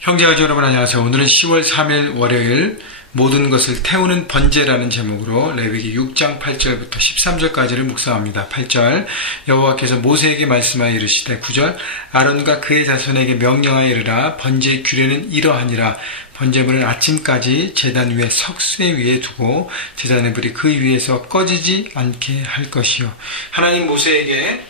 형제가족 여러분 안녕하세요. 오늘은 10월 3일 월요일 모든 것을 태우는 번제라는 제목으로 레위기 6장 8절부터 13절까지를 묵상합니다. 8절 여호와께서 모세에게 말씀하여 이르시되 9절 아론과 그의 자손에게 명령하여 이르라 번제의 규례는 이러하니라 번제물은 아침까지 제단 위에 석쇠 위에 두고 제단의 불이 그 위에서 꺼지지 않게 할 것이요. 하나님 모세에게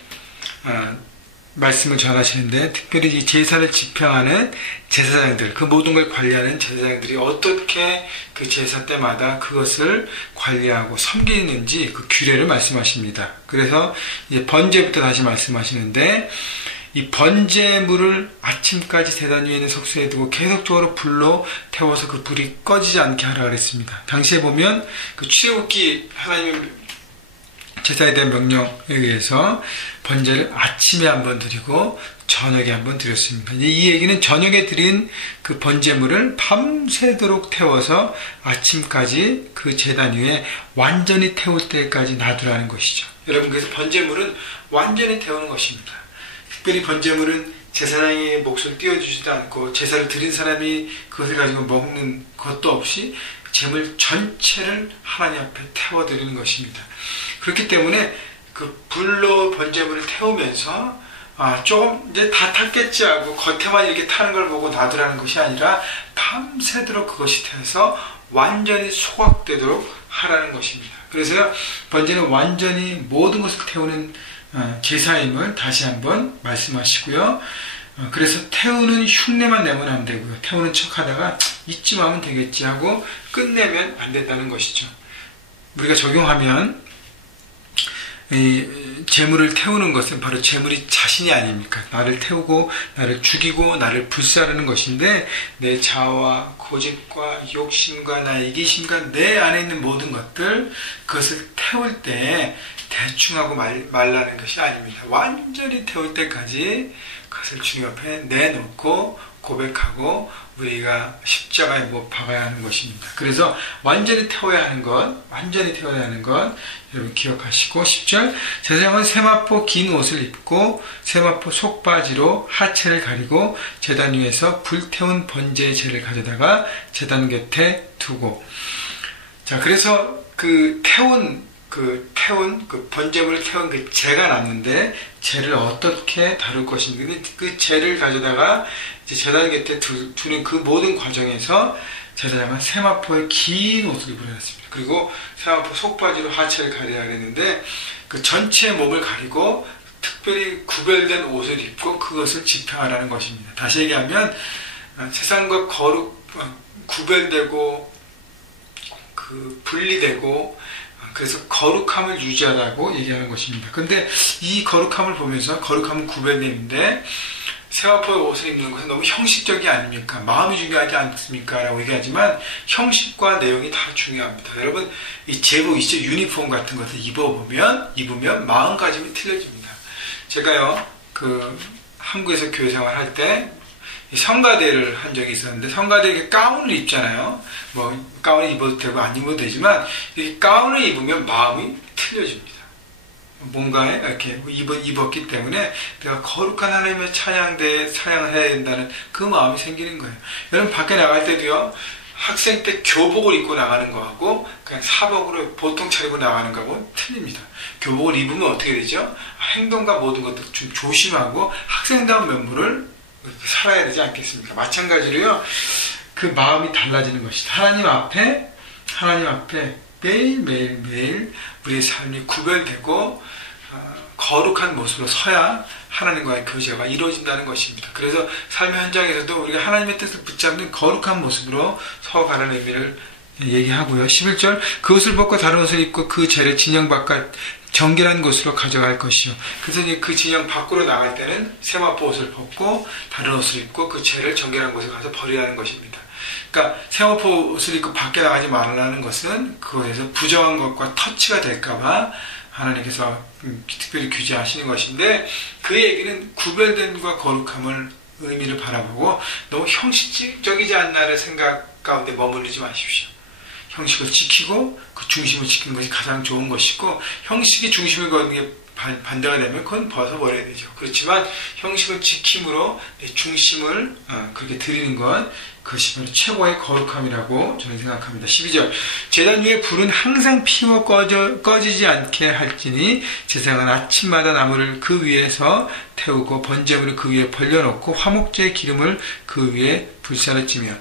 말씀을 전하시는데 특별히 이 제사를 집행하는 제사장들, 그 모든 걸 관리하는 제사장들이 어떻게 그 제사 때마다 그것을 관리하고 섬기는지 그 규례를 말씀하십니다. 그래서 이제 번제부터 다시 말씀하시는데 이 번제물을 아침까지 제단 위에 있는 석쇠에 두고 계속적으로 불로 태워서 그 불이 꺼지지 않게 하라 그랬습니다. 당시에 보면 그 출애굽기 하나님의 제사에 대한 명령에 의해서 번제를 아침에 한번 드리고 저녁에 한번 드렸습니다. 이 얘기는 저녁에 드린 그 번제물을 밤새도록 태워서 아침까지 그 제단 위에 완전히 태울 때까지 놔두라는 것이죠. 여러분, 그래서 번제물은 완전히 태우는 것입니다. 특별히 번제물은 제사장의 몫을 띄워주지도 않고 제사를 드린 사람이 그것을 가지고 먹는 것도 없이 제물 전체를 하나님 앞에 태워드리는 것입니다. 그렇기 때문에 그 불로 번제물을 태우면서 조금 이제 다 탔겠지 하고 겉에만 이렇게 타는 걸 보고 놔두라는 것이 아니라 밤새도록 그것이 태워서 완전히 소각되도록 하라는 것입니다. 그래서 번제는 완전히 모든 것을 태우는 제사임을 다시 한번 말씀하시고요. 그래서 태우는 흉내만 내면 안 되고요. 태우는 척 하다가 이쯤 하면 되겠지 하고 끝내면 안 된다는 것이죠. 우리가 적용하면 이 재물을 태우는 것은 바로 재물이 자신이 아닙니까? 나를 태우고 나를 죽이고 나를 불사르는 것인데 내 자아와 고집과 욕심과 나의 이기심과 내 안에 있는 모든 것들 그것을 태울 때 대충 하고 말라는 것이 아닙니다. 완전히 태울 때까지 그것을 주님 앞에 내놓고 고백하고 우리가 십자가에 못 박아야 하는 것입니다. 그래서 완전히 태워야 하는 것 여러분 기억하시고 10절 제사장은 세마포 긴 옷을 입고 세마포 속바지로 하체를 가리고 제단 위에서 불태운 번제의 재를 가져다가 제단 곁에 두고 자 그래서 그 번제물을 태운 그 재가 났는데 재를 어떻게 다룰 것인지 그 재를 가져다가 이제 제단 곁에 두는 그 모든 과정에서 제사장은 세마포의 긴 옷을 입으셨습니다. 그리고 세마포 속바지로 하체를 가려야 했는데 그 전체 몸을 가리고 특별히 구별된 옷을 입고 그것을 집행하라는 것입니다. 다시 얘기하면 세상과 구별되고 그 분리되고 그래서 거룩함을 유지하라고 얘기하는 것입니다. 근데 이 거룩함을 보면서 거룩함은 구별됨인데 세마포의 옷을 입는 것은 너무 형식적이 아닙니까? 마음이 중요하지 않습니까? 라고 얘기하지만 형식과 내용이 다 중요합니다. 여러분 이 제복 있죠? 유니폼 같은 것을 입으면 마음가짐이 틀려집니다. 제가요 한국에서 교회 생활할 때 성가대를 한 적이 있었는데 성가대에 가운을 입잖아요. 뭐 가운을 입어도 되고 안 입어도 되지만 이 가운을 입으면 마음이 틀려집니다. 뭔가에 이렇게 입었기 때문에 내가 거룩한 하나님의 찬양대에 찬양을 해야 된다는 그 마음이 생기는 거예요. 여러분 밖에 나갈 때도요. 학생 때 교복을 입고 나가는 거하고 그냥 사복으로 보통 차리고 나가는 거하고 틀립니다. 교복을 입으면 어떻게 되죠? 행동과 모든 것도 좀 조심하고 학생다운 면모를 살아야 되지 않겠습니까? 마찬가지로요. 그 마음이 달라지는 것이다. 하나님 앞에 매일 우리의 삶이 구별되고 거룩한 모습으로 서야 하나님과의 교제가 이루어진다는 것입니다. 그래서 삶의 현장에서도 우리가 하나님의 뜻을 붙잡는 거룩한 모습으로 서가는 의미를 얘기하고요. 11절 그 옷을 벗고 다른 옷을 입고 그 재를 진영 바깥 정결한 곳으로 가져갈 것이요. 그래서 이제 그 진영 밖으로 나갈 때는 세마포 옷을 벗고 다른 옷을 입고 그 재를 정결한 곳에 가서 버리라는 것입니다. 그러니까 세마포 옷을 입고 밖에 나가지 말라는 것은 그것에서 부정한 것과 터치가 될까봐 하나님께서 특별히 규제하시는 것인데 그 얘기는 구별됨과 거룩함을 의미를 바라보고 너무 형식적이지 않나를 생각 가운데 머무르지 마십시오. 형식을 지키고 그 중심을 지키는 것이 가장 좋은 것이고 형식이 중심을 거는 게 반대가 되면 그건 벗어버려야 되죠. 그렇지만 형식을 지킴으로 내 중심을 그렇게 드리는 것, 그것이 바로 최고의 거룩함이라고 저는 생각합니다. 12절, 제단 위에 불은 항상 피워 꺼지지 않게 할지니 제사장은 아침마다 나무를 그 위에서 태우고 번제물을 그 위에 벌려놓고 화목제의 기름을 그 위에 불사를 찌며.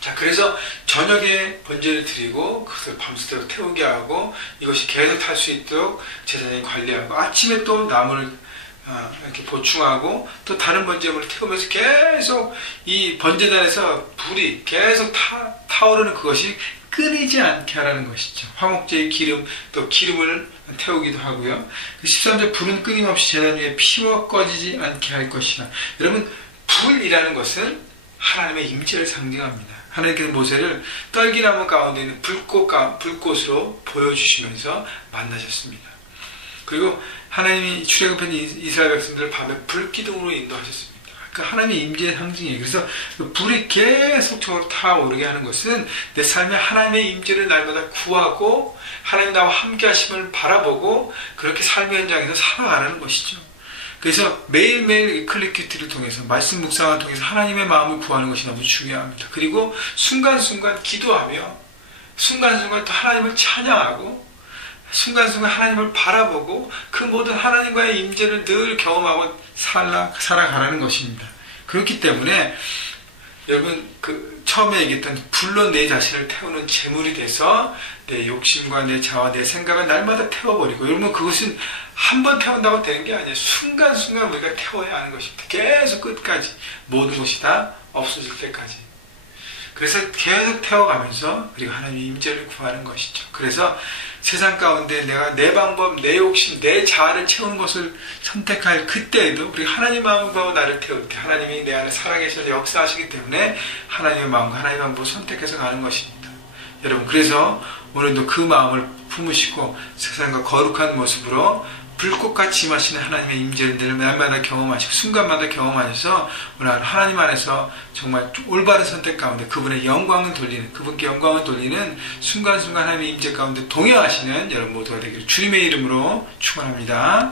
자, 그래서 저녁에 번제를 드리고 그것을 밤새도록 태우게 하고 이것이 계속 탈 수 있도록 제사장이 관리하고, 아침에 또 나무를 이렇게 보충하고 또 다른 번제물을 태우면서 계속 이 번제단에서 불이 계속 타오르는 그것이 끊이지 않게 하라는 것이죠. 화목제의 기름, 또 기름을 태우기도 하고요. 13절, 불은 끊임없이 제단 위에 피워 꺼지지 않게 할 것이라. 여러분, 불이라는 것은 하나님의 임재를 상징합니다. 하나님께서 모세를 떨기나무 가운데 있는 불꽃으로 보여주시면서 만나셨습니다. 그리고 하나님이 출애굽한 이스라엘 백성들을 밤에 불기둥으로 인도하셨습니다. 그 하나님의 임재의 상징이에요. 그래서 불이 계속적으로 타오르게 하는 것은 내 삶에 하나님의 임재를 날마다 구하고 하나님 나와 함께 하심을 바라보고 그렇게 삶의 현장에서 살아가는 것이죠. 그래서 매일매일 클릭큐티를 통해서 말씀 묵상을 통해서 하나님의 마음을 구하는 것이 너무 중요합니다. 그리고 순간순간 기도하며 순간순간 또 하나님을 찬양하고 순간순간 하나님을 바라보고 그 모든 하나님과의 임재를 늘 경험하고 살아가라는 것입니다. 그렇기 때문에 여러분, 처음에 얘기했던 불로 내 자신을 태우는 제물이 돼서 내 욕심과 내 자와 내 생각을 날마다 태워버리고, 여러분, 그것은 한 번 태운다고 되는 게 아니에요. 순간순간 우리가 태워야 하는 것입니다. 계속 끝까지 모든 것이 다 없어질 때까지. 그래서 계속 태워가면서 그리고 하나님의 임재를 구하는 것이죠. 그래서 세상 가운데 내가 내 방법, 내 욕심, 내 자아를 채우는 것을 선택할 그때에도 우리 하나님의 마음을 구하고 나를 태울 때 하나님이 내 안에 살아계셔서 역사하시기 때문에 하나님의 마음과 하나님의 방법을 선택해서 가는 것입니다. 여러분, 그래서 오늘도 그 마음을 품으시고 세상과 거룩한 모습으로 불꽃같이 임하시는 하나님의 임재를 날마다 경험하시고 순간마다 경험하셔서 오늘 하나님 안에서 정말 올바른 선택 가운데 그분의 영광을 돌리는, 그분께 영광을 돌리는 순간순간 하나님의 임재 가운데 동행하시는 여러분 모두가 되기를 주님의 이름으로 축원합니다.